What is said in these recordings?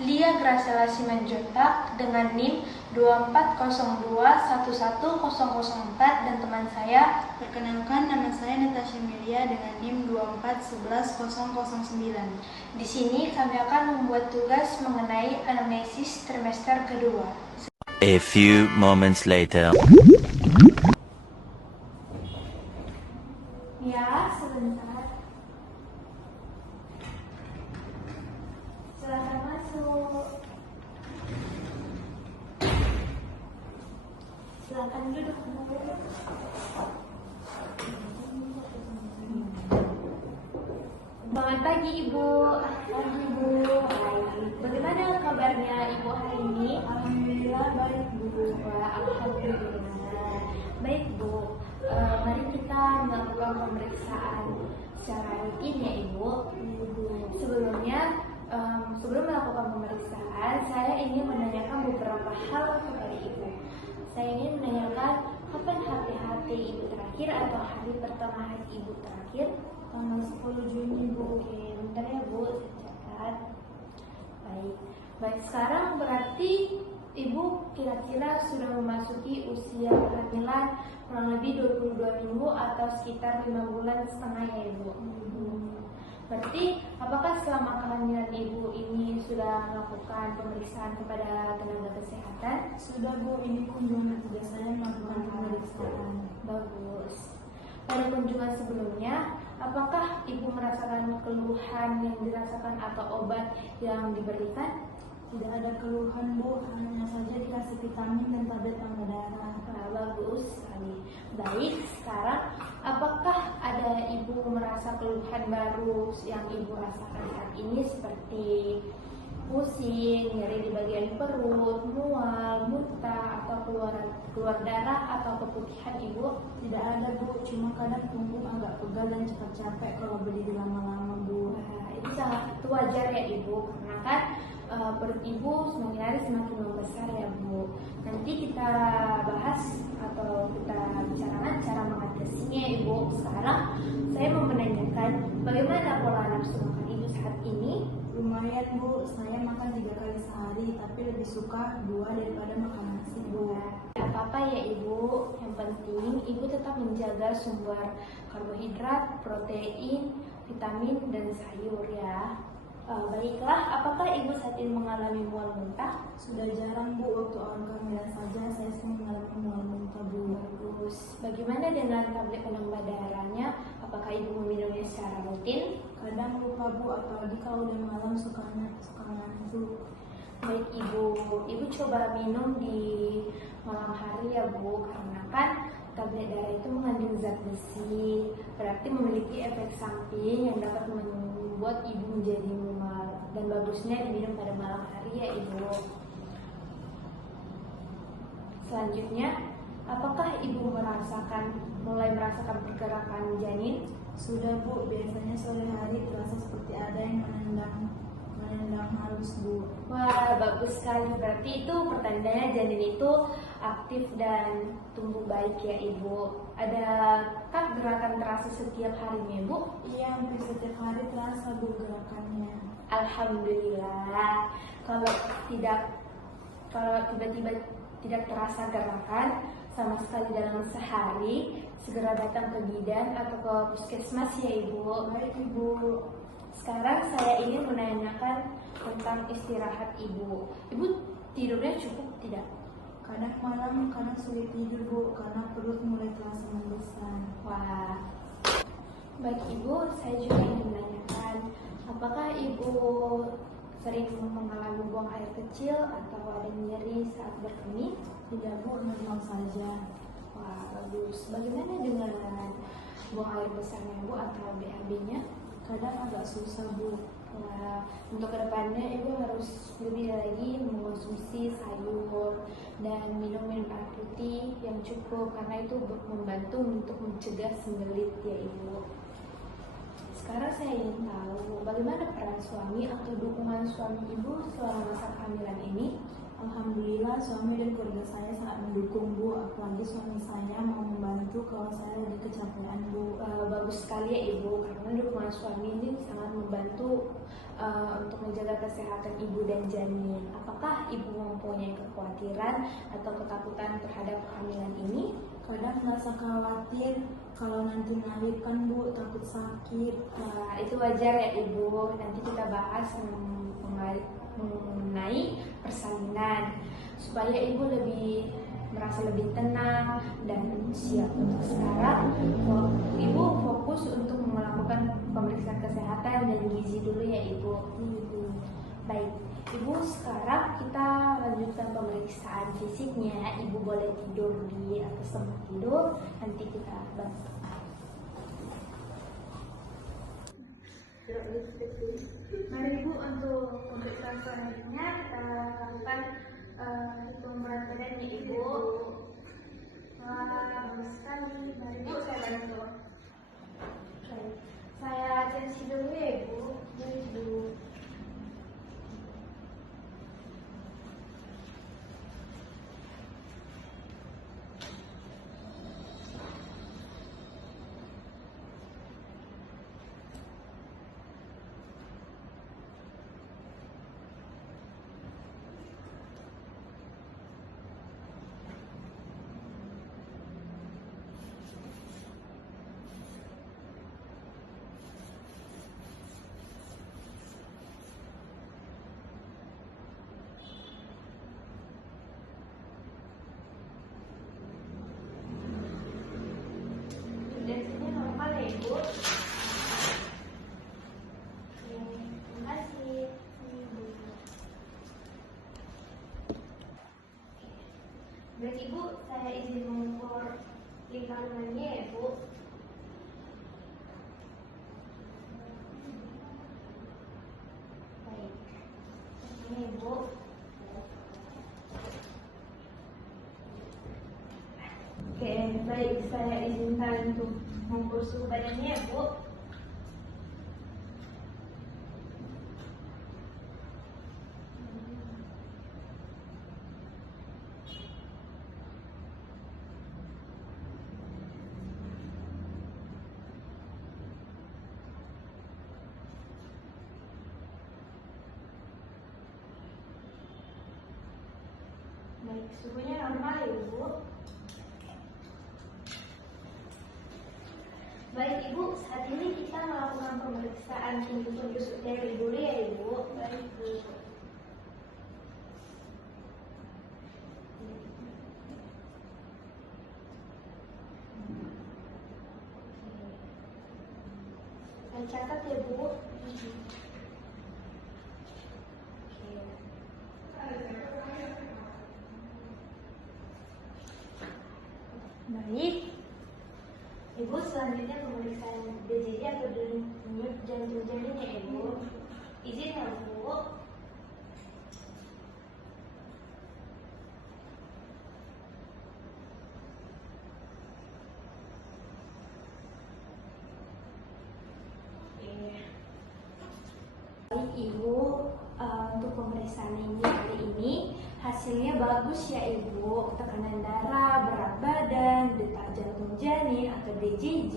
Lia Graciela Simanjuntak dengan NIM 2402110004 dan teman saya. Perkenalkan, nama saya Natasha Milia dengan NIM 2411009. Di sini kami akan membuat tugas mengenai anamnesis trimester kedua. A few moments later. Ya, sebentar. Silakan masuk. Silakan duduk. Selamat pagi Ibu. Pagi Ibu. Baik. Bagaimana kabarnya Ibu hari ini? Alhamdulillah baik Bu. Wah, alhamdulillah. Baik Bu. Mari kita melakukan pemeriksaan secara rutin ya Ibu. Sebelum melakukan pemeriksaan, saya ingin menanyakan beberapa hal kepada Ibu. Saya ingin menanyakan kapan HPHT Ibu terakhir atau hari pertama hari Ibu terakhir? Tanggal 10 Juni Bu. Oke, bentar ya Bu, saya catat. Baik, sekarang berarti Ibu kira-kira sudah memasuki usia kehamilan kurang lebih 22 minggu atau sekitar 5 bulan setengah ya Ibu. Berarti apakah selama kehamilan Ibu ini sudah melakukan pemeriksaan kepada tenaga kesehatan? Sudah Bu, ini kunjungan ketiga saya melakukan pemeriksaan. Bagus. Pada kunjungan sebelumnya, apakah Ibu merasakan keluhan yang dirasakan atau obat yang diberikan? Tidak ada keluhan Bu, hanya saja dikasih vitamin dan tablet tambah darah. Bagus sekali. Baik, sekarang apakah ada Ibu merasa keluhan baru yang Ibu rasakan saat ini seperti pusing, nyeri di bagian perut, mual, muntah, atau keluar darah atau keputihan Ibu? Tidak ada Bu, cuma kadang punggung agak pegal dan cepat capek kalau berdiri lama-lama Bu. Nah, itu sangat wajar ya Ibu, karena kan perut Ibu semakin hari semakin membesar ya Bu. Nanti kita bahas atau kita bicarakan cara mengatasinya Ibu. Sekarang saya mau menanyakan bagaimana pola nafsu makan Ibu saat ini? Lumayan Bu, saya makan 3 kali sehari, tapi lebih suka 2 daripada makan nasi Bu. Apa-apa ya Ibu, yang penting Ibu tetap menjaga sumber karbohidrat, protein, vitamin, dan sayur ya. Baiklah, apakah Ibu saat ini mengalami mual muntah? Sudah jarang Bu, waktu awal kehamilan saja saya sering mengalami mual muntah Bu. Bagus. Bagaimana dengan tablet penambah darahnya? Apakah Ibu meminumnya secara rutin? Kadang lupa Bu, apalagi kalau udah malam suka ngantuk. Baik Ibu coba minum di malam hari ya Bu, karena kan tablet darah itu mengandung zat besi, berarti memiliki efek samping yang dapat membuat Ibu menjadi mual, dan bagusnya diminum pada malam hari ya Ibu. Selanjutnya, apakah Ibu mulai merasakan pergerakan janin? Sudah Bu, biasanya sore hari terasa seperti ada yang menendang halus Bu. Wah, bagus sekali. Berarti itu pertandanya janin itu aktif dan tumbuh baik ya Ibu. Adakah gerakan terasa setiap harinya Bu? Iya, hampir setiap hari terasa Bu gerakannya. Alhamdulillah. Kalau tiba-tiba tidak terasa gerakan sama sekali dalam sehari, segera datang ke bidan atau ke puskesmas ya Ibu. Baik Ibu. Sekarang saya ingin menanyakan tentang istirahat Ibu. Ibu tidurnya cukup tidak? Kadang malam, kadang sulit tidur Bu, karena perut mulai terasa membesar. Wah, baik Ibu, saya juga ingin menanyakan, apakah Ibu sering mengalami buang air kecil atau ada nyeri saat berkemih? Tidak Bu, normal saja. Wah, bagus. Bagaimana dengan buang air besarnya Bu atau BAB-nya? Kadang agak susah Bu. Nah, untuk kedepannya Ibu harus lebih lagi mengonsumsi sayur dan minum air putih yang cukup, karena itu membantu untuk mencegah sembelit ya Ibu. Sekarang saya ingin tahu bagaimana peran suami atau dukungan suami Ibu selama masa kehamilan ini? Alhamdulillah suami dan keluarga saya sangat mendukung Bu, apalagi suami saya mau membantu kalau saya lagi kecapean Bu. Bagus sekali ya Ibu, karena dukungan suami ini sangat membantu untuk menjaga kesehatan ibu dan janin. Apakah Ibu mempunyai kekhawatiran atau ketakutan terhadap kehamilan ini? Kadang merasa khawatir kalau nanti melahirkan Bu, takut sakit. Itu wajar ya Ibu, nanti kita bahas mengenai persalinan supaya ibu merasa lebih tenang dan siap. Untuk sekarang ibu fokus untuk melakukan pemeriksaan kesehatan dan gizi dulu ya Ibu. Baik Ibu, sekarang kita lanjutkan pemeriksaan fisiknya. Ibu boleh tidur di atas tempat tidur, nanti kita bantu. Mari Ibu, untuk pemeriksaan selanjutnya kita lakukan hitung berat badannya Ibu. Wah, bagus sekali. Mari Ibu, saya bantu. Baik, saya tensi dulu ya Ibu. Jadi dulu. Tensinya normal ya Ibu. Terima kasih. Baik Ibu, saya izin mengukur lingkarannya ya Bu. Baik, ini Ibu. Oke, baik, saya izinkan untuk mengukur suhu badannya ya Bu. Baik, suhunya normal ya Bu. Baik Ibu, saat ini kita melakukan pemeriksaan pintu tembus uteri dulu ya Ibu. Baik Bu. Saya catat ya Bu. Baik. Ibu, selanjutnya pemeriksaan DJJ atau denyut jantung janin ya Ibu. Izin ya Bu. Baik Ibu, untuk pemeriksaan ini hari ini hasilnya bagus ya Ibu. Tekanan darah, berat badan, detak jantung janin atau DJJ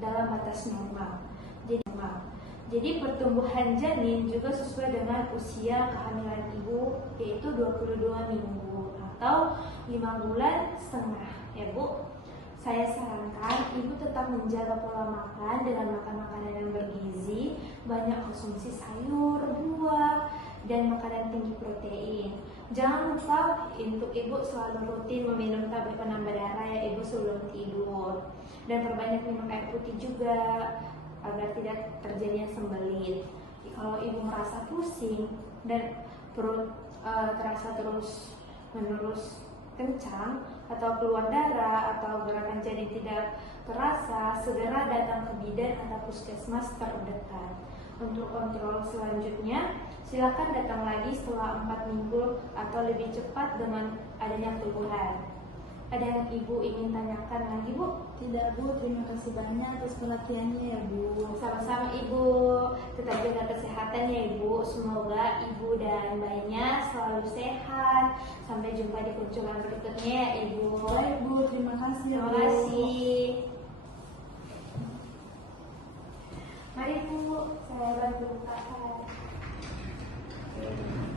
dalam batas normal. Jadi pertumbuhan janin juga sesuai dengan usia kehamilan Ibu, yaitu 22 minggu atau 5 bulan setengah ya Bu. Saya sarankan Ibu tetap menjaga pola makan dengan makan makanan yang bergizi, banyak konsumsi sayur, buah, dan makanan tinggi protein. Jangan lupa untuk Ibu selalu rutin meminum tablet penambah darah ya Ibu sebelum tidur. Dan perbanyak minum air putih juga agar tidak terjadinya sembelit. Kalau Ibu merasa pusing dan perut terasa terus menerus kencang atau keluar darah atau gerakan janin tidak terasa, segera datang ke bidan atau puskesmas terdekat. Untuk kontrol selanjutnya, silakan datang lagi setelah 4 minggu atau lebih cepat dengan adanya keluhan. Ada yang Ibu ingin tanyakan lagi, Bu? Tidak Bu, terima kasih banyak atas perhatiannya ya Bu. Sama-sama Ibu, tetap jaga kesehatan ya Ibu. Semoga Ibu dan bayinya selalu sehat. Sampai jumpa di kunjungan berikutnya ya Ibu. Baik Bu, terima kasih ya Terima Bu. kasih. Mari Bu, saya bantu bukakan. Oke.